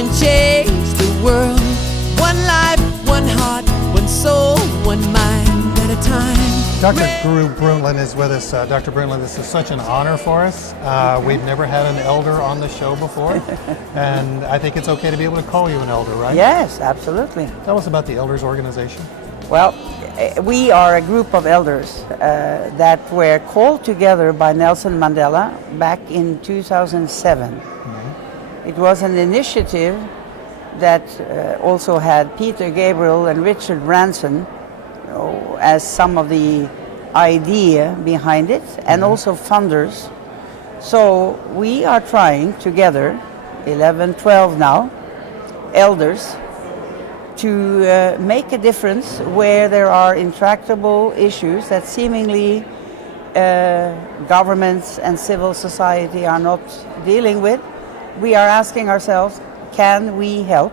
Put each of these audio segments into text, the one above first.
can change the world. One life, one heart, one soul, one mind at a time. Dr. Gro Brundtland is with us. Dr. Brundtland, this is such an honor for us. We've never had an elder on the show before, and I think it's okay to be able to call you an elder, right? Yes, absolutely. Tell us about the Elders Organization. Well, we are a group of elders that were called together by Nelson Mandela back in 2007. Mm-hmm. It was an initiative that also had Peter Gabriel and Richard Branson as some of the idea behind it, and also funders. So we are trying together, 11, 12 now, elders, to make a difference where there are intractable issues that seemingly governments and civil society are not dealing with. We are asking ourselves, can we help?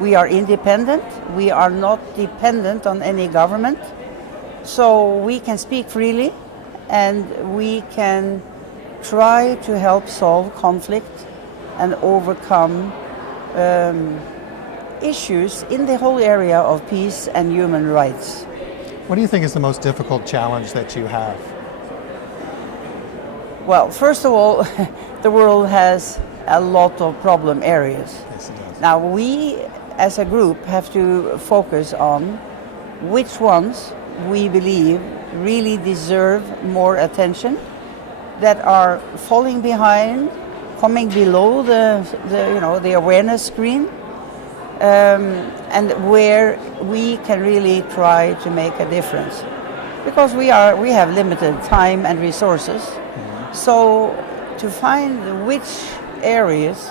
We are independent. We are not dependent on any government. So we can speak freely, and we can try to help solve conflict and overcome issues in the whole area of peace and human rights. What do you think is the most difficult challenge that you have? Well, first of all, the world has a lot of problem areas. Yes, it does. Now we, as a group, have to focus on which ones we believe really deserve more attention, that are falling behind, coming below the awareness screen, and where we can really try to make a difference, because we have limited time and resources. Mm-hmm. So to find which areas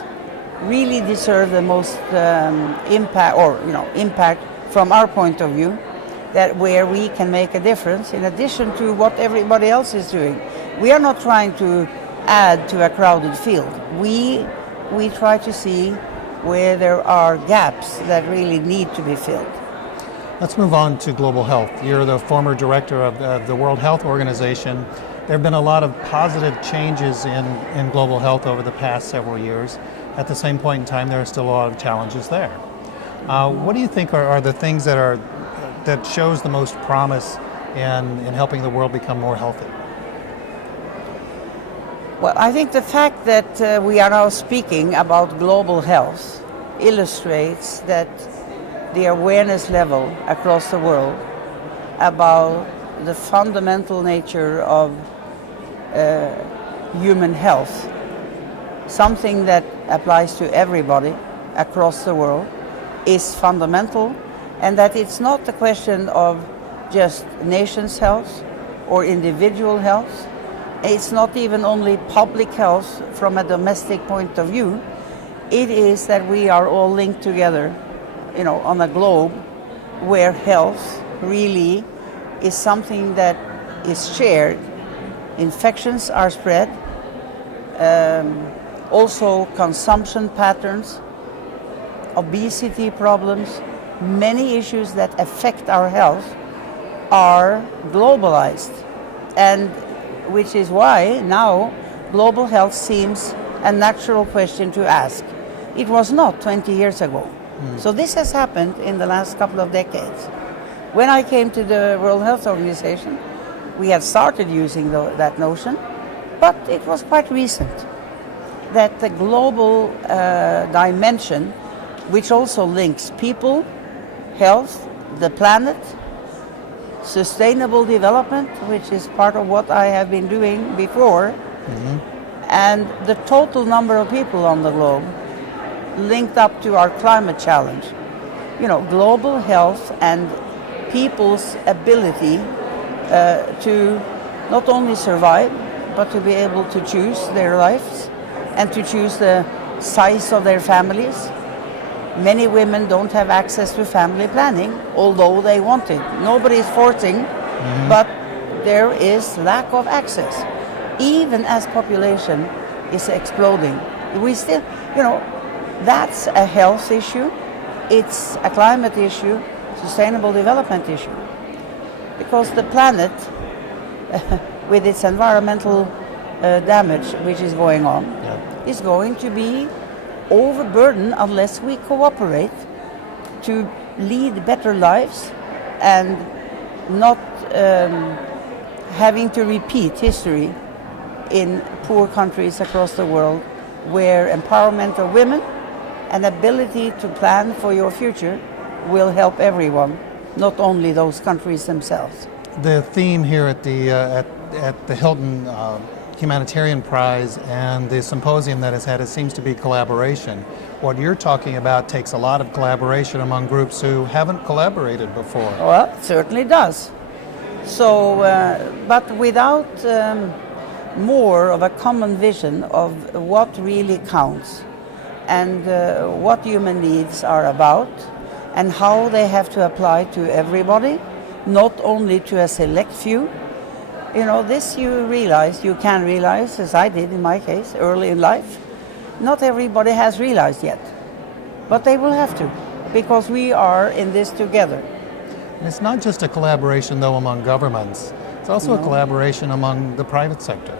really deserve the most impact from our point of view, that where we can make a difference in addition to what everybody else is doing. We are not trying to add to a crowded field. We try to see where there are gaps that really need to be filled. Let's move on to global health. You're the former director of the World Health Organization. There have been a lot of positive changes in global health over the past several years. At the same point in time, there are still a lot of challenges there. What do you think are the things that shows the most promise in helping the world become more healthy? Well, I think the fact that we are now speaking about global health illustrates that the awareness level across the world about the fundamental nature of human health, something that applies to everybody across the world, is fundamental, and that it's not a question of just nation's health or individual health. It's not even only public health from a domestic point of view. It is that we are all linked together, on a globe where health really is something that is shared. Infections are spread, also consumption patterns, obesity problems, many issues that affect our health are globalized, and which is why now global health seems a natural question to ask. It was not 20 years ago. So this has happened in the last couple of decades. When I came to the World Health Organization, we had started using that notion, but it was quite recent that the global dimension, which also links people, health, the planet, sustainable development, which is part of what I have been doing before, and the total number of people on the globe linked up to our climate challenge. Global health and people's ability to not only survive, but to be able to choose their lives and to choose the size of their families. Many women don't have access to family planning, although they want it. Nobody is forcing, but there is lack of access. Even as population is exploding, we still, that's a health issue, it's a climate issue, sustainable development issue. Because the planet, with its environmental damage which is going on, is going to be overburdened unless we cooperate to lead better lives and not having to repeat history in poor countries across the world, where empowerment of women and ability to plan for your future will help everyone, not only those countries themselves. The theme here at the Hilton Humanitarian Prize and the symposium that has had, it seems to be collaboration. What you're talking about takes a lot of collaboration among groups who haven't collaborated before. Well, it certainly does. So, but without more of a common vision of what really counts and what human needs are about and how they have to apply to everybody, not only to a select few. You know, this you can realize, as I did in my case, early in life. Not everybody has realized yet, but they will have to, because we are in this together. And it's not just a collaboration, though, among governments. It's also a collaboration among the private sector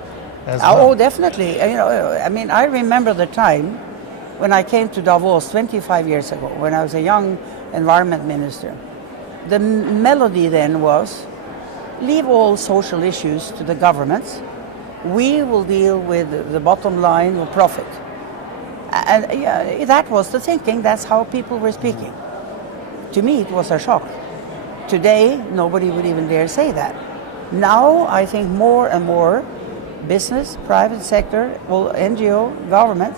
as well. Oh, definitely. You know, I mean, I remember the time when I came to Davos 25 years ago, when I was a young environment minister. The melody then was, leave all social issues to the governments. We will deal with the bottom line of profit. And yeah, that was the thinking. That's how people were speaking. To me, it was a shock. Today, nobody would even dare say that. Now, I think more and more business, private sector, well, NGO, government,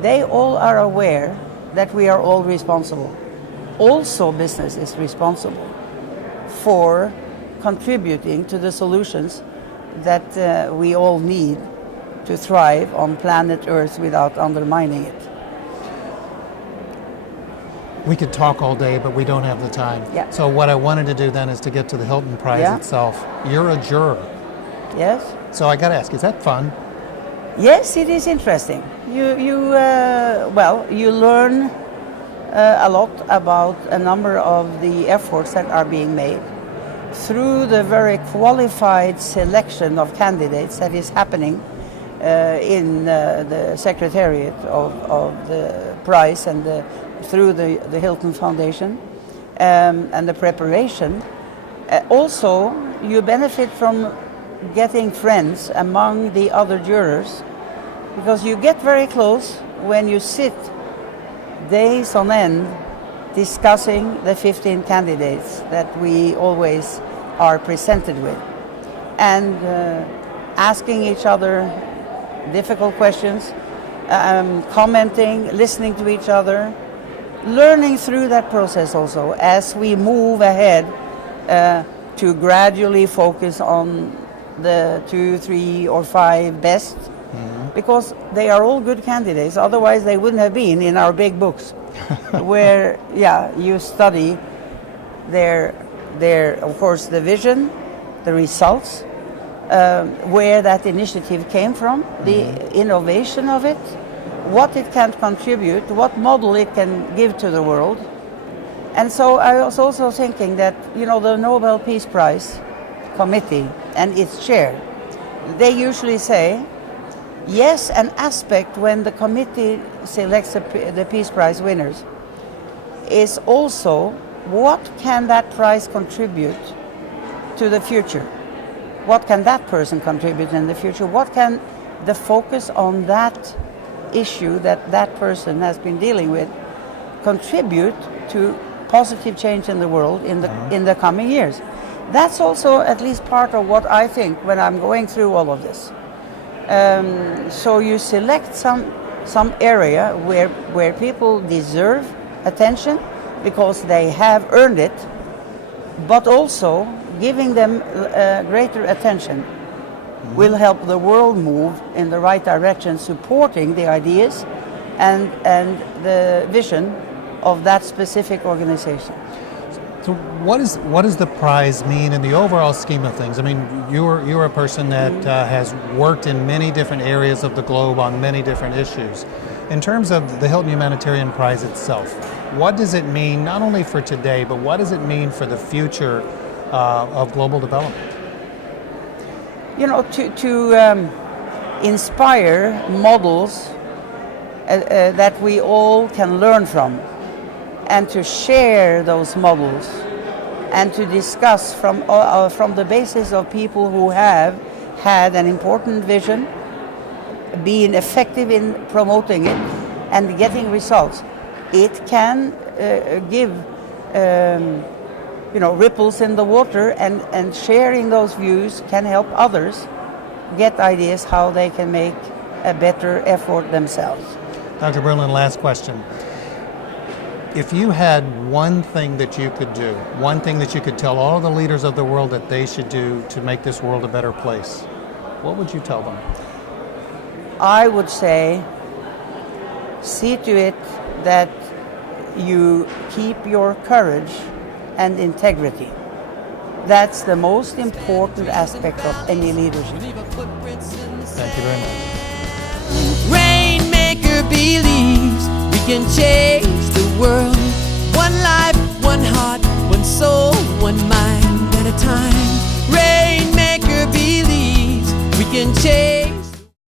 they all are aware that we are all responsible. Also, business is responsible for contributing to the solutions that we all need to thrive on planet Earth without undermining it. We could talk all day, but we don't have the time. Yeah. So what I wanted to do then is to get to the Hilton Prize itself. You're a juror. Yes? So I got to ask, is that fun? Yes, it is interesting. You learn a lot about a number of the efforts that are being made through the very qualified selection of candidates that is happening in the Secretariat of the prize and through the Hilton Foundation and the preparation. Also, you benefit from getting friends among the other jurors, because you get very close when you sit days on end discussing the 15 candidates that we always are presented with, and asking each other difficult questions, commenting, listening to each other, learning through that process also as we move ahead to gradually focus on the 2, 3, or 5 best, because they are all good candidates. Otherwise, they wouldn't have been in our big books, where you study their of course the vision, the results, where that initiative came from, the innovation of it, what it can contribute, what model it can give to the world. And so I was also thinking that, you know, the Nobel Peace Prize Committee and its chair, they usually say, yes, an aspect when the committee selects the Peace Prize winners is also what can that prize contribute to the future? What can that person contribute in the future? What can the focus on that issue that person has been dealing with contribute to positive change in the world in the coming years? That's also at least part of what I think when I'm going through all of this. So you select some area where people deserve attention because they have earned it, but also giving them greater attention will help the world move in the right direction, supporting the ideas and the vision of that specific organization. So what does the prize mean in the overall scheme of things? I mean, you're a person that has worked in many different areas of the globe on many different issues. In terms of the Hilton Humanitarian Prize itself, what does it mean not only for today, but what does it mean for the future of global development? You know, to inspire models that we all can learn from, and to share those models and to discuss from the basis of people who have had an important vision, being effective in promoting it and getting results. It can give ripples in the water, and sharing those views can help others get ideas how they can make a better effort themselves. Dr. Brundtland, last question. If you had one thing that you could do, one thing that you could tell all the leaders of the world that they should do to make this world a better place, what would you tell them? I would say, see to it that you keep your courage and integrity. That's the most important aspect of any leadership. Thank you very much. Rainmaker believes we can change